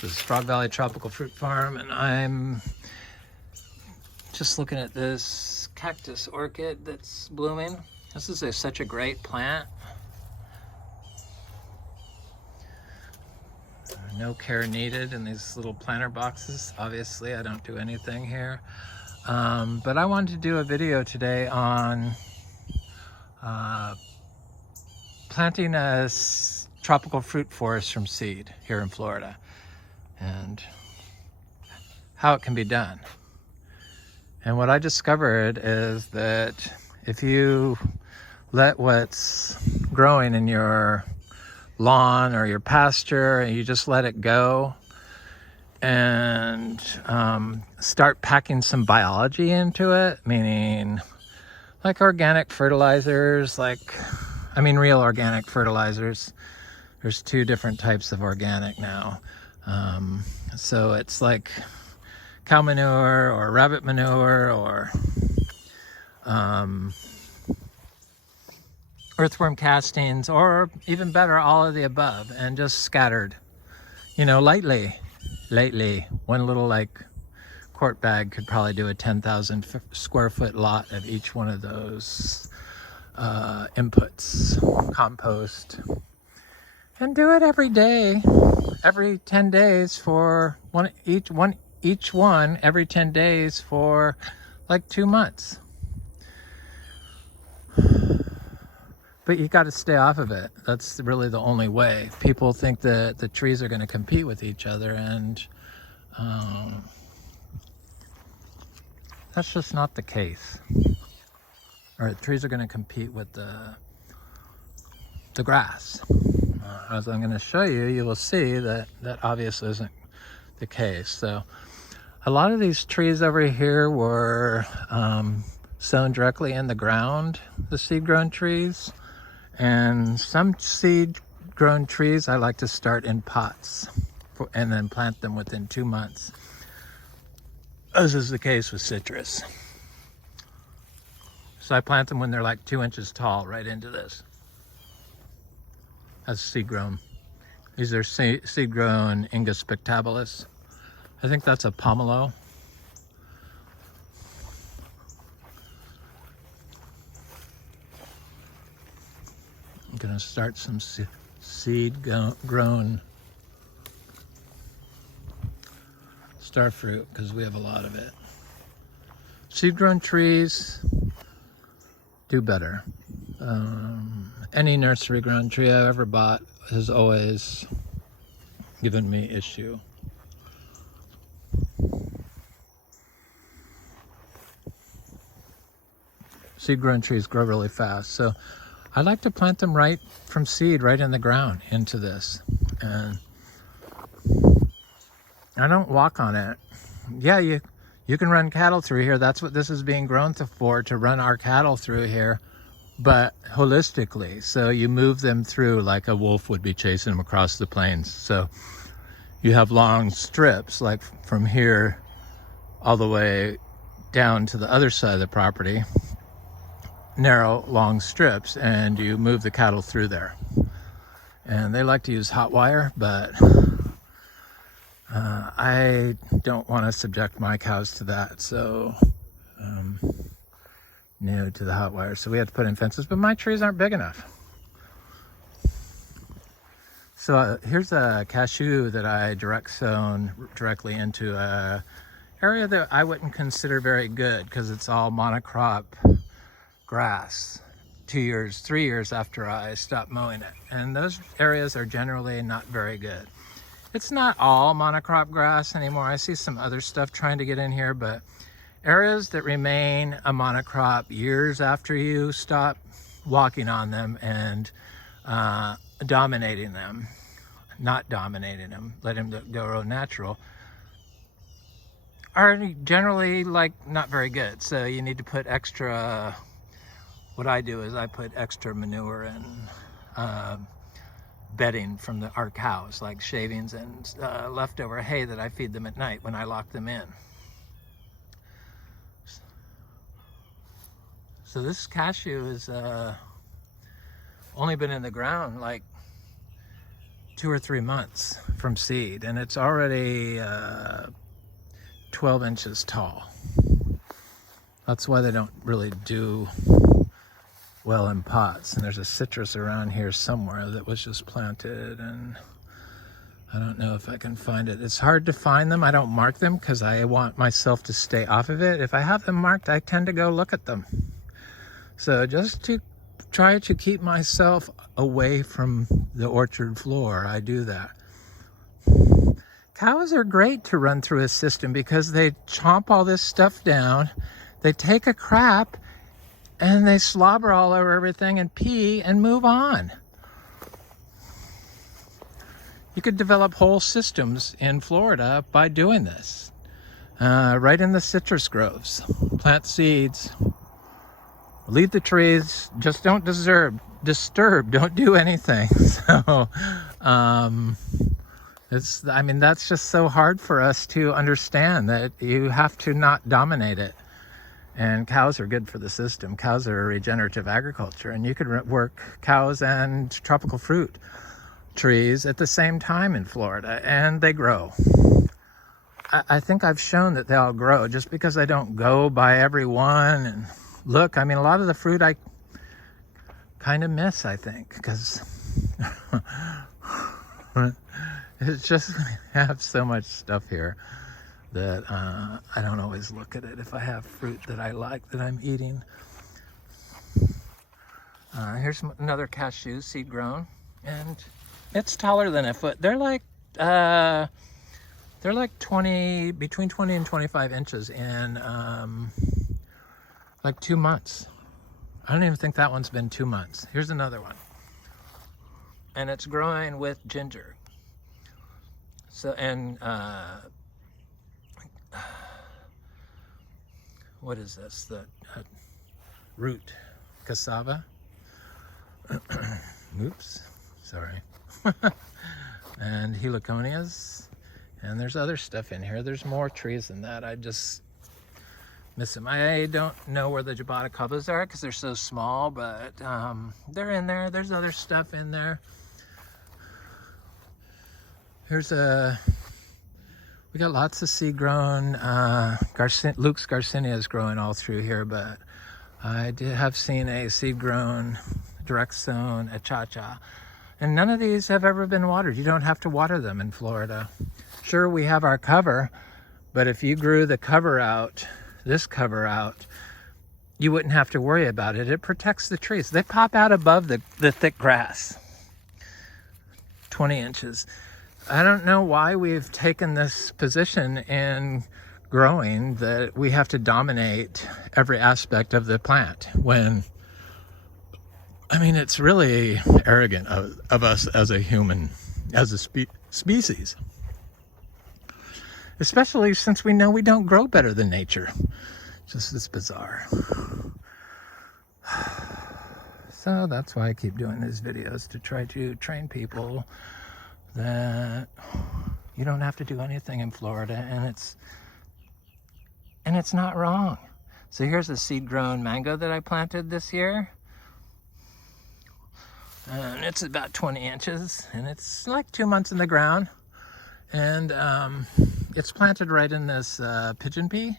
This is Frog Valley Tropical Fruit Farm, and I'm just looking at this cactus orchid that's blooming. This is such a great plant. No care needed in these little planter boxes. Obviously, I don't do anything here. But I wanted to do a video today on planting a tropical fruit forest from seed here in Florida and how it can be done. And what I discovered is that if you let what's growing in your lawn or your pasture and you just let it go and start packing some biology into it, meaning like organic fertilizers, real organic fertilizers. There's two different types of organic now. So it's like cow manure or rabbit manure or earthworm castings, or even better, all of the above, and just scattered, lightly. One little quart bag could probably do a 10,000 square foot lot of each one of those inputs. Compost, and do it every day, every 10 days for each one every 10 days for like 2 months. But you got to stay off of it. That's really the only way. People think that the trees are going to compete with each other, and that's just not the case. Or trees are going to compete with the grass. As I'm going to show you, you will see that obviously isn't the case. So a lot of these trees over here were sown directly in the ground, the seed-grown trees. And some seed-grown trees I like to start in pots and then plant them within 2 months, as is the case with citrus. So I plant them when they're like 2 inches tall, right into this. That's seed-grown. These are seed-grown Ingus spectabilis. I think that's a pomelo. I'm gonna start some seed-grown star fruit because we have a lot of it. Seed-grown trees do better. Any nursery-grown tree I've ever bought has always given me issue. Seed-grown trees grow really fast, so I like to plant them right from seed, right in the ground into this. And I don't walk on it. Yeah, you can run cattle through here. That's what this is being grown for, to run our cattle through here, but holistically. So you move them through like a wolf would be chasing them across the plains. So you have long strips, like from here all the way down to the other side of the property. Narrow, long strips, and you move the cattle through there. And they like to use hot wire, but I don't want to subject my cows to that, so no to the hot wire. So we have to put in fences, but my trees aren't big enough. So here's a cashew that I direct sown directly into a area that I wouldn't consider very good because it's all monocrop grass 2 years, 3 years after I stopped mowing it. And those areas are generally not very good. It's not all monocrop grass anymore. I see some other stuff trying to get in here, but areas that remain a monocrop years after you stop walking on them and dominating them, not dominating them, let them go natural, are generally not very good. So you need to put extra. What I do is I put extra manure and bedding from our cows, like shavings and leftover hay that I feed them at night when I lock them in. So this cashew has only been in the ground like 2 or 3 months from seed, and it's already 12 inches tall. That's why they don't really do well in pots. And there's a citrus around here somewhere that was just planted, and I don't know if I can find it. It's hard to find them. I don't mark them because I want myself to stay off of it. If I have them marked, I tend to go look at them. So just to try to keep myself away from the orchard floor, I do that. Cows are great to run through a system because they chomp all this stuff down, they take a crap, and they slobber all over everything and pee and move on. You could develop whole systems in Florida by doing this. Right in the citrus groves. Plant seeds. Leave the trees. Just don't disturb. Don't do anything. So, I mean, that's just so hard for us to understand, that you have to not dominate it. And cows are good for the system. Cows are regenerative agriculture, and you could work cows and tropical fruit trees at the same time in Florida, and they grow. I think I've shown that they all grow, just because I don't go by every one and look. I mean, a lot of the fruit I kind of miss, I think, because it's just, I have so much stuff here that I don't always look at it if I have fruit that I like that I'm eating. Here's another cashew, seed grown, and it's taller than a foot. They're like 20, between 20 and 25 inches in like 2 months. I don't even think that one's been 2 months. Here's another one. And it's growing with ginger. So, and what is this? The root cassava. Oops, sorry. And heliconias. And there's other stuff in here. There's more trees than that. I just miss them. I don't know where the jaboticabas are because they're so small, but they're in there. There's other stuff in there. Here's we got lots of seed grown. Luke's Garcinia is growing all through here, but I have seen a seed grown direct sown achacha. And none of these have ever been watered. You don't have to water them in Florida. Sure, we have our cover, but if you grew the cover out, this cover out, you wouldn't have to worry about it. It protects the trees. They pop out above the thick grass. 20 inches. I don't know why we've taken this position in growing that we have to dominate every aspect of the plant, when I mean, it's really arrogant of us as a human, as a species. Especially since we know we don't grow better than nature. Just it's bizarre. So that's why I keep doing these videos, to try to train people that you don't have to do anything in Florida, and it's not wrong. So here's a seed-grown mango that I planted this year. And it's about 20 inches, and it's like 2 months in the ground. And it's planted right in this pigeon pea.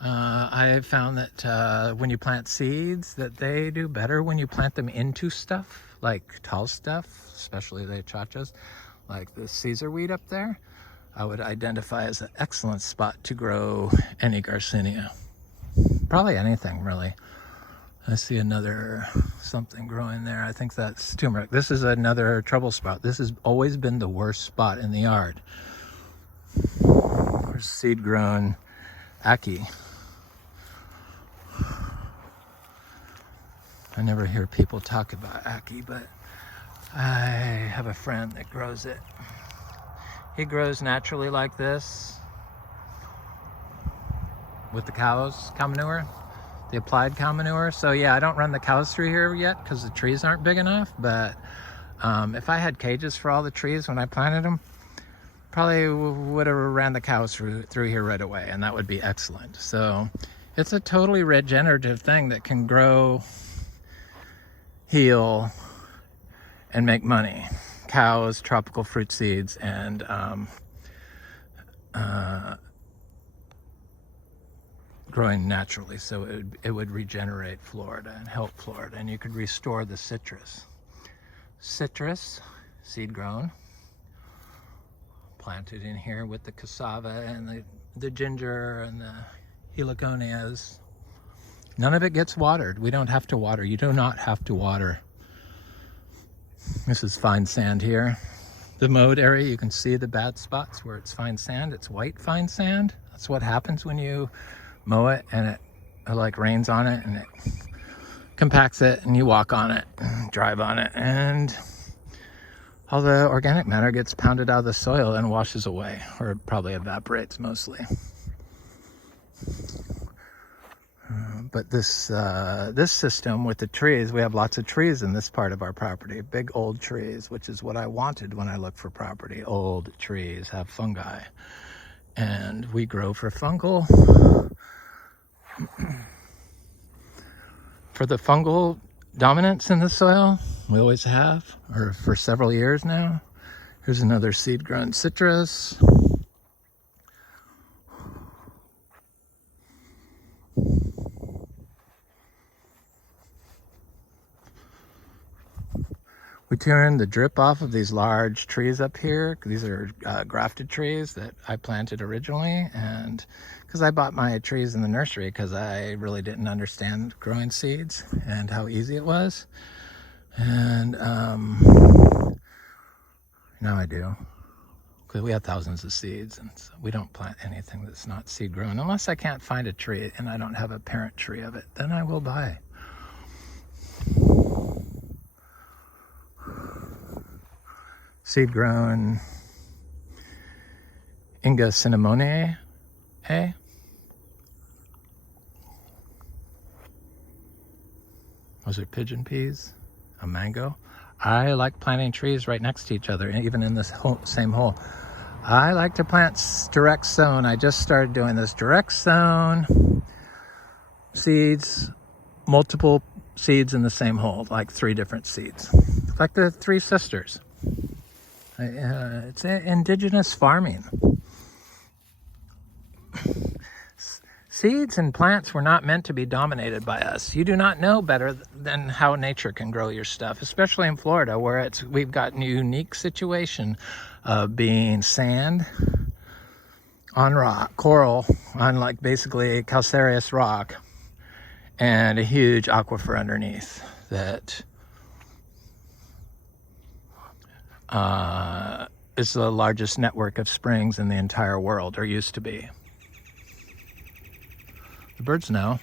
I found that when you plant seeds, that they do better when you plant them into stuff, like tall stuff, especially the chachas, like the Caesar weed up there. I would identify as an excellent spot to grow any Garcinia. Probably anything, really. I see another something growing there. I think that's turmeric. This is another trouble spot. This has always been the worst spot in the yard. There's seed-grown ackee. I never hear people talk about ackee, but I have a friend that grows it. He grows naturally like this with the cow manure. The applied cow manure. So yeah, I don't run the cows through here yet because the trees aren't big enough, but if I had cages for all the trees when I planted them, probably would have ran the cows through here right away, and that would be excellent. So it's a totally regenerative thing that can grow, heal, and make money. cacaos, tropical fruit seeds, and growing naturally, so it would regenerate Florida and help Florida, and you could restore the citrus. Citrus, seed grown, planted in here with the cassava and the ginger and the heliconias. None of it gets watered. We don't have to water. You do not have to water. This is fine sand here. The mowed area, you can see the bad spots where it's fine sand. It's white fine sand. That's what happens when you mow it and it like rains on it and it compacts it, and you walk on it, drive on it, and all the organic matter gets pounded out of the soil and washes away, or probably evaporates mostly. But this system with the trees, we have lots of trees in this part of our property, big old trees, which is what I wanted when I looked for property. Old trees have fungi, and we grow for fungal. For the fungal dominance in the soil, we always have, or for several years now. Here's another seed-grown citrus. We turn the drip off of these large trees up here. These are grafted trees that I planted originally, and because I bought my trees in the nursery because I really didn't understand growing seeds and how easy it was. And now I do. Because we have thousands of seeds, and so we don't plant anything that's not seed grown unless I can't find a tree and I don't have a parent tree of it. Then I will buy. Seed grown Inga cinnamoniae. Those are pigeon peas, a mango. I like planting trees right next to each other, even in this same hole. I like to plant direct sown. I just started doing this direct sown seeds, multiple seeds in the same hole, like 3 different seeds, like the 3 sisters. It's indigenous farming. Seeds and plants were not meant to be dominated by us. You do not know better than how nature can grow your stuff, especially in Florida, where we've got a unique situation of being sand on rock, coral on like basically calcareous rock, and a huge aquifer underneath that is the largest network of springs in the entire world, or used to be. The birds know.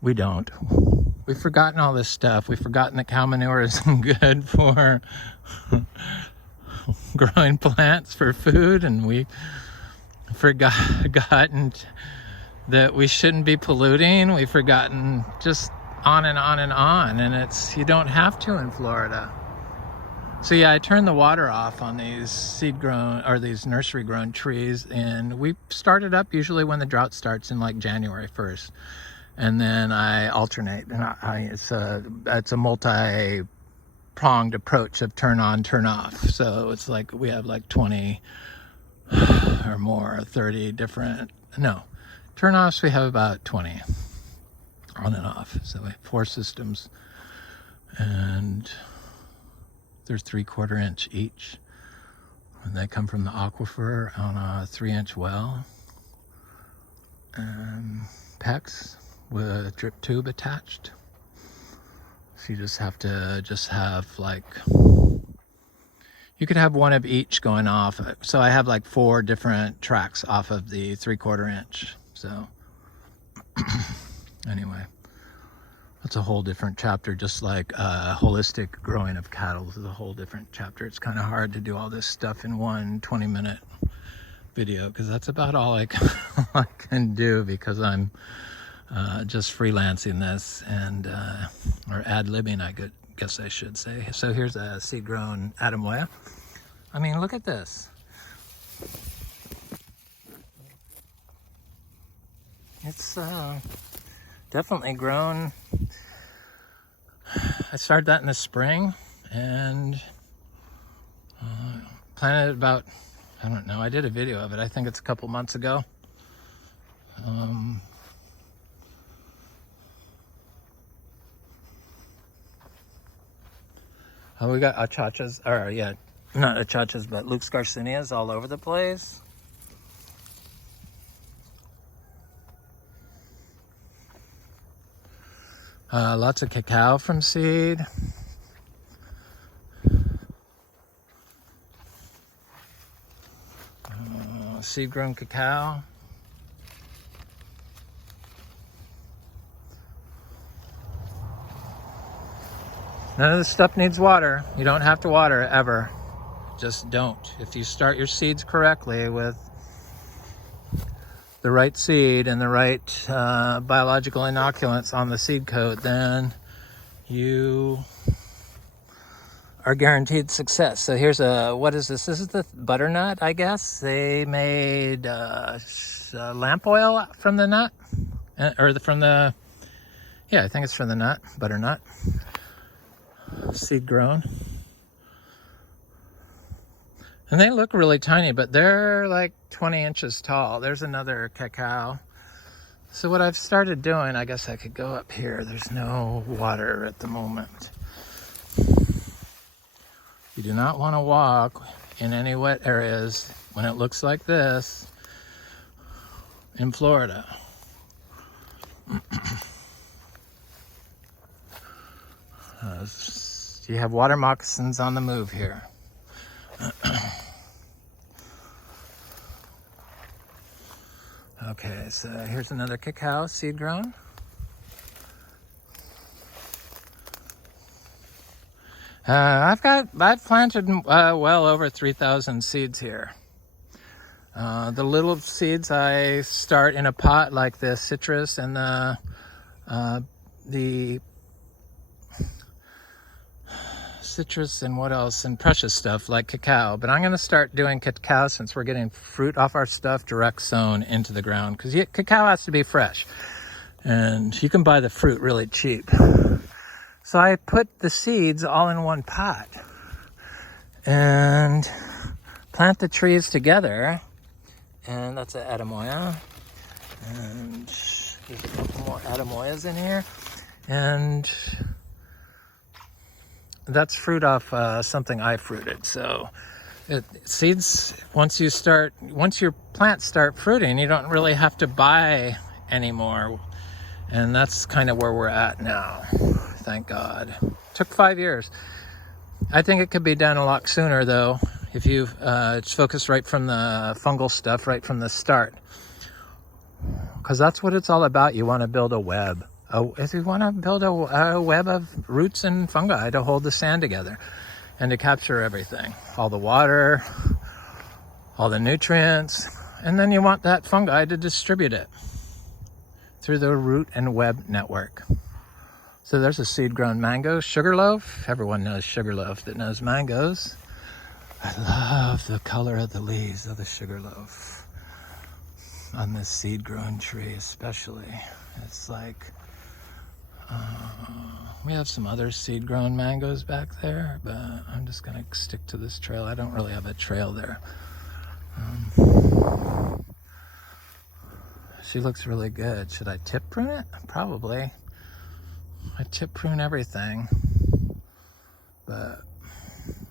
We don't. We've forgotten all this stuff. We've forgotten that cow manure isn't good for growing plants for food, and we've forgotten that we shouldn't be polluting. We've forgotten just on and on and on, and you don't have to in Florida. So yeah, I turn the water off on these seed-grown or these nursery-grown trees, and we start it up usually when the drought starts in like January 1st, and then I alternate. And it's a multi-pronged approach of turn on, turn off. So it's like we have like 20 or more, 30 different. No, turn-offs we have about 20 on and off. So we have 4 systems, and they're 3/4 inch each. And they come from the aquifer on a 3-inch well. PEX with a drip tube attached. So you just have to have like, you could have one of each going off. So I have like 4 different tracks off of the 3/4 inch. So anyway, that's a whole different chapter. Just like holistic growing of cattle is a whole different chapter. It's kind of hard to do all this stuff in one 20-minute video, because that's about all I can do, because I'm just freelancing this and or ad-libbing, I guess I should say. So here's a seed-grown Adamoya. I mean, look at this. It's definitely grown I started that in the spring and planted it about, I don't know, I did a video of it. I think it's a couple months ago. We got achachas, or yeah, not achachas, but Luke's Garcinias all over the place. Lots of cacao from seed. Seed-grown cacao. None of this stuff needs water. You don't have to water it ever. Just don't. If you start your seeds correctly with the right seed and the right biological inoculants on the seed coat, then you are guaranteed success. So here's what is this? This is the butternut, I guess. They made lamp oil from the nut, yeah, I think it's from the nut, butternut. Seed grown. And they look really tiny, but they're like 20 inches tall. There's another cacao. So what I've started doing, I guess I could go up here. There's no water at the moment. You do not want to walk in any wet areas when it looks like this in Florida. You have water moccasins on the move here. Okay, so here's another cacao, seed grown. I've planted well over 3,000 seeds here. The little seeds I start in a pot like the citrus and the citrus and what else, and precious stuff like cacao. But I'm going to start doing cacao since we're getting fruit off our stuff direct sown into the ground, because cacao has to be fresh and you can buy the fruit really cheap. So I put the seeds all in one pot and plant the trees together, and that's an Adamoya, and there's a couple more Adamoyas in here, and that's fruit off something I fruited. So seeds, once your plants start fruiting, you don't really have to buy anymore. And that's kind of where we're at now. Thank God. Took 5 years. I think it could be done a lot sooner though, if you focus right from the fungal stuff right from the start. Because that's what it's all about. You want to build a web. If you want to build a web of roots and fungi to hold the sand together and to capture everything, all the water, all the nutrients, and then you want that fungi to distribute it through the root and web network. So there's a seed-grown mango, sugarloaf. Everyone knows sugarloaf that knows mangoes. I love the color of the leaves of the sugarloaf on this seed-grown tree especially. It's like, we have some other seed-grown mangoes back there, but I'm just gonna stick to this trail. I don't really have a trail there. She looks really good. Should I tip prune it? Probably. I tip prune everything, but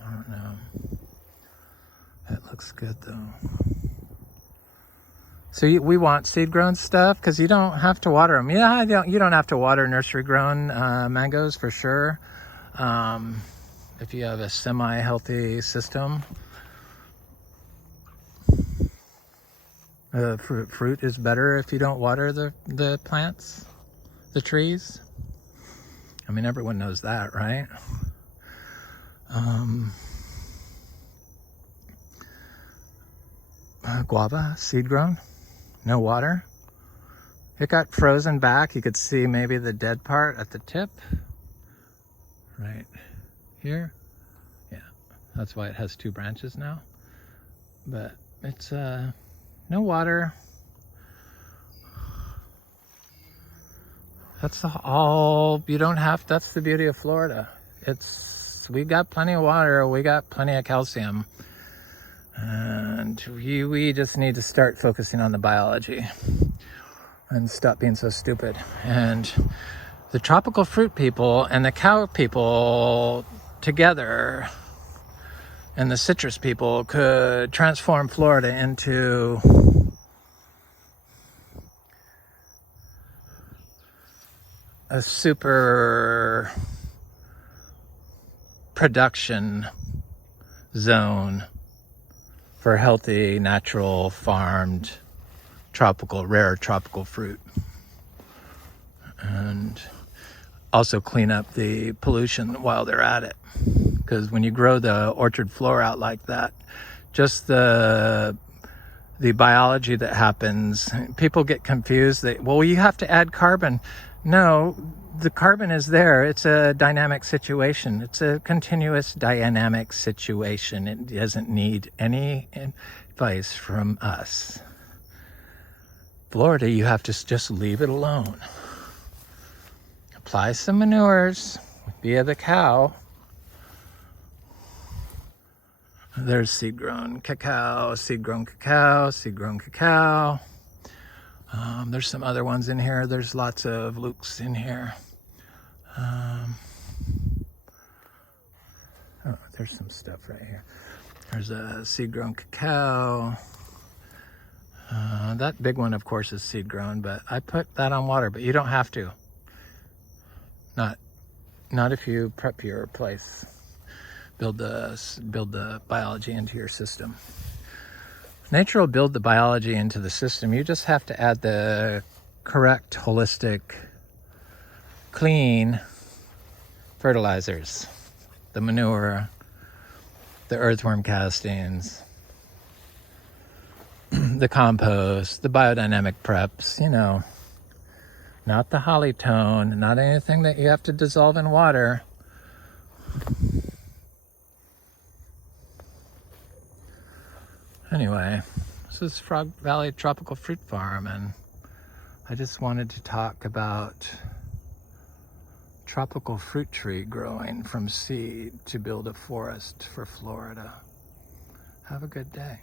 I don't know. It looks good though. So we want seed-grown stuff because you don't have to water them. Yeah, you don't have to water nursery-grown mangoes for sure. If you have a semi-healthy system. Fruit is better if you don't water the plants, the trees. I mean, everyone knows that, right? Guava, seed-grown. No water. It got frozen back. You could see maybe the dead part at the tip. Right here. Yeah, that's why it has 2 branches now. But it's no water. That's all, you don't have, that's the beauty of Florida. We got plenty of water, we got plenty of calcium. And we just need to start focusing on the biology and stop being so stupid. And the tropical fruit people and the cow people together and the citrus people could transform Florida into a super production zone for healthy, natural, farmed, rare tropical fruit. And also clean up the pollution while they're at it. Because when you grow the orchard floor out like that, just the biology that happens, people get confused. Well, you have to add carbon. No, the carbon is there. It's a dynamic situation. It's a continuous dynamic situation. It doesn't need any advice from us. Florida, you have to just leave it alone. Apply some manures via the cow. There's seed-grown cacao, seed-grown cacao, seed-grown cacao. There's some other ones in here. There's lots of lukes in here. Oh, there's some stuff right here. There's a seed-grown cacao. That big one, of course, is seed-grown, but I put that on water, but you don't have to. Not if you prep your place. Build the biology into your system. Nature will build the biology into the system. You just have to add the correct, holistic, clean fertilizers, the manure, the earthworm castings, the compost, the biodynamic preps, not the hollytone, not anything that you have to dissolve in water. Anyway, this is Frog Valley Tropical Fruit Farm, and I just wanted to talk about tropical fruit tree growing from seed to build a forest for Florida. Have a good day.